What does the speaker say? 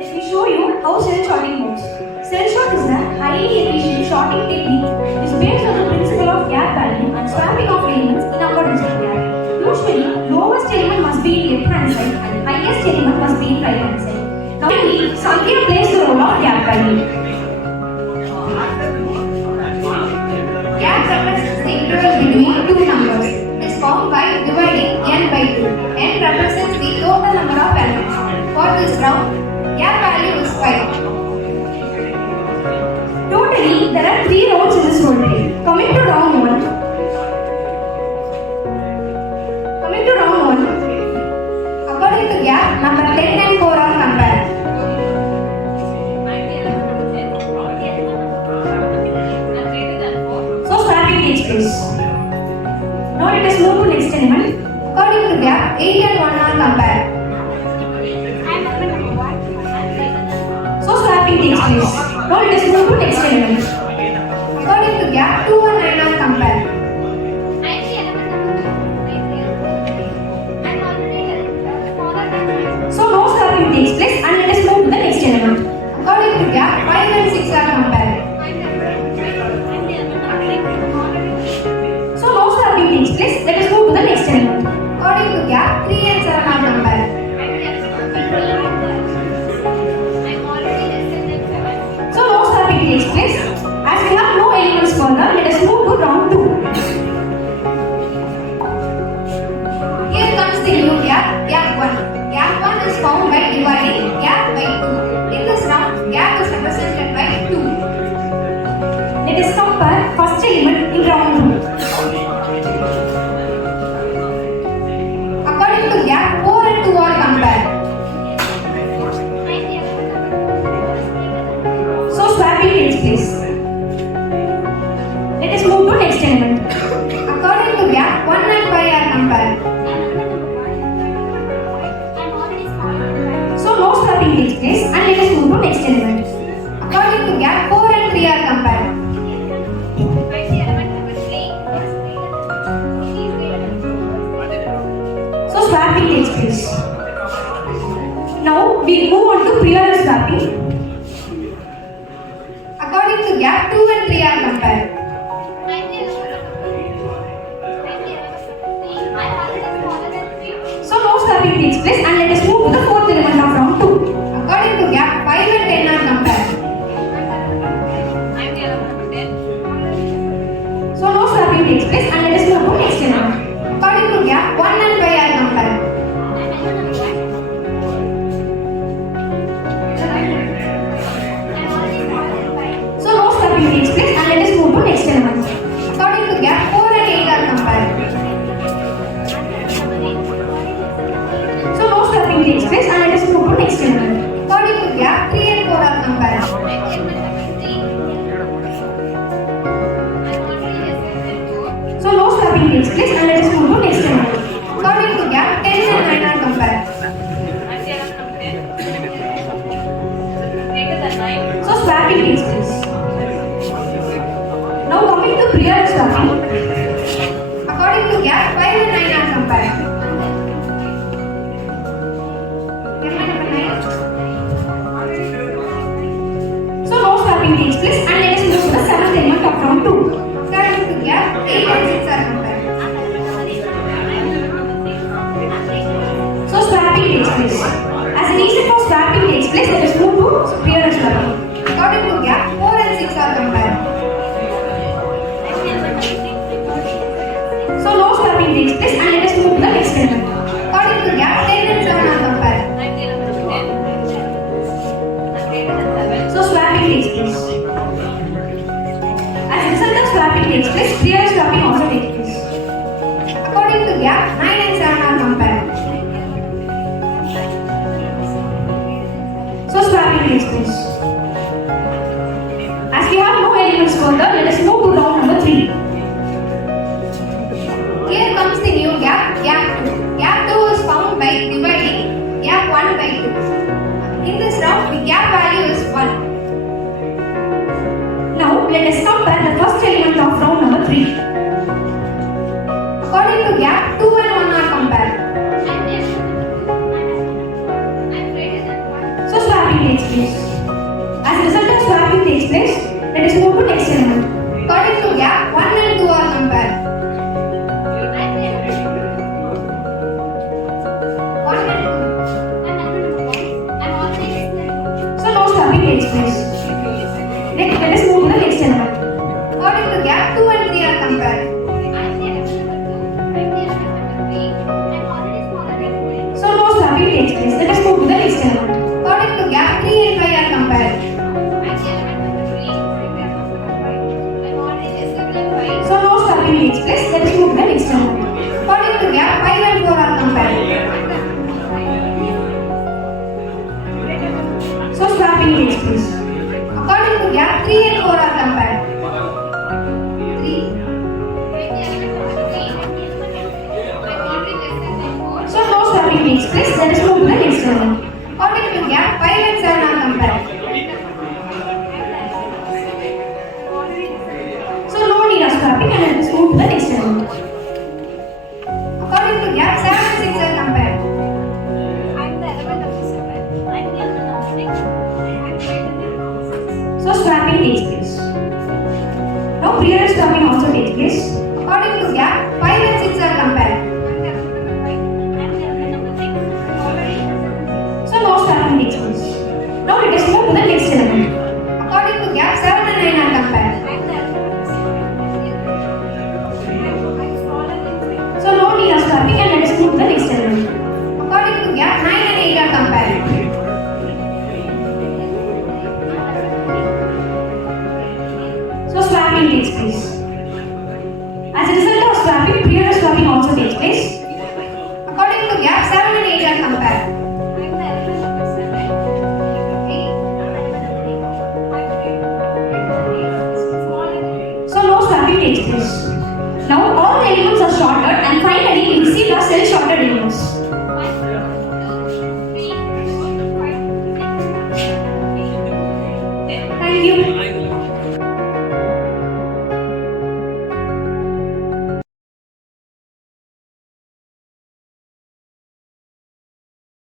Let me show you how cell sorting works. Cell sort is a highly efficient sorting technique which is based on the principle of gap value and swapping of elements in accordance with gap. Usually, lowest element must be in left hand side and highest element must be in right hand side. Now, Sankhya plays the role of gap value. Gap represents the interval between two numbers. It is found by dividing n by 2. N represents the total number of elements. For this round, gap value is 5. Totally, there are 3 rounds in this round. Coming to round 1. According to gap, number 10 and 4 are compared. So swapping takes place. Now let us move to next element. According to gap, 8 and 1 are compared. So swapping takes place. Now let us move to next element. According to gap, 2 and 9 are compared. So no swapping takes place and let us move to the next element. According to gap, 5 and 6 are compared. So no swapping takes place. Let us move to the next element. According to gap, 3 and 7 are compared. So no swapping takes place. As we have no elements further, let us move to round 2. Here comes the new gap, gap 1. Gap 1 is found by dividing gap by 2. In this round, gap is represented by 2. Let us compare first element in round 2. According to gap, 4 and 2 are compared. So swapping takes place. Let us move to next element. According to gap, 1 and 5 are compared. So no swapping takes place and let us move to next element. According to gap, 4 and 3 are compared. So swapping takes place. Now we move on to prior swapping. According to gap, 2 and 3 are compared. So no swapping takes place and let us move to the fourth element of round 2. According to gap, 5 and 10 are compared. So no swapping takes place and let us move to next element. According to gap, 1 and 5 are compared. So no swapping takes place and let us move to next element. According to gap, 4 and 8 are compared. So no swapping takes place and let us move to next element. According to gap, 3 and 4 are compared. So no swapping takes place and let us move to next element. According to gap, 10 and 9 are compared. So swapping takes place. Now coming to prior swapping. According to gap, 5 and 9 are compared. So no swapping takes place and let us move to the seventh element of round 2. According to gap, 8 and 6 are compared. So swapping takes place. As a reason for swapping takes place, let us move to prior swapping. According to gap, 4 and 6 are compared. So no swapping takes place and let us move to the next element. According to gap, 10 and 7 are compared. So swapping takes place. As a result of swapping takes place, prior swapping also takes place. According to gap, 9 and 7 are compared. So swapping takes place. As we have no elements further, let us move to round number 3. Here comes the new gap, gap 2. Gap 2 is found by dividing gap 1 by 2. In this round, the gap value is 1. Now let us compare the first element of round number 3. place, let us move to the next element. According to gap, 5 and 7 are compared. So no need of swapping and let us move to the next element. According to gap, 7 and 6 are compared. I'm the element of the 7. I'm the element of 6. I'm greater than 6. So swapping takes place. Now prior swapping also takes place. According to gap, 5 and 6 are compared. I'm the element of the 5. I'm the element of the 6. So no swapping takes place. Now let us move to the next element. According to gap, 7 and 9 are compared. I'm the element of the 7. I'm smaller than 5. So no need of swapping and let us move to the next element. According to gap, 9 and 8 are compared. So swapping takes place. As a result of swapping, prior swapping also takes place.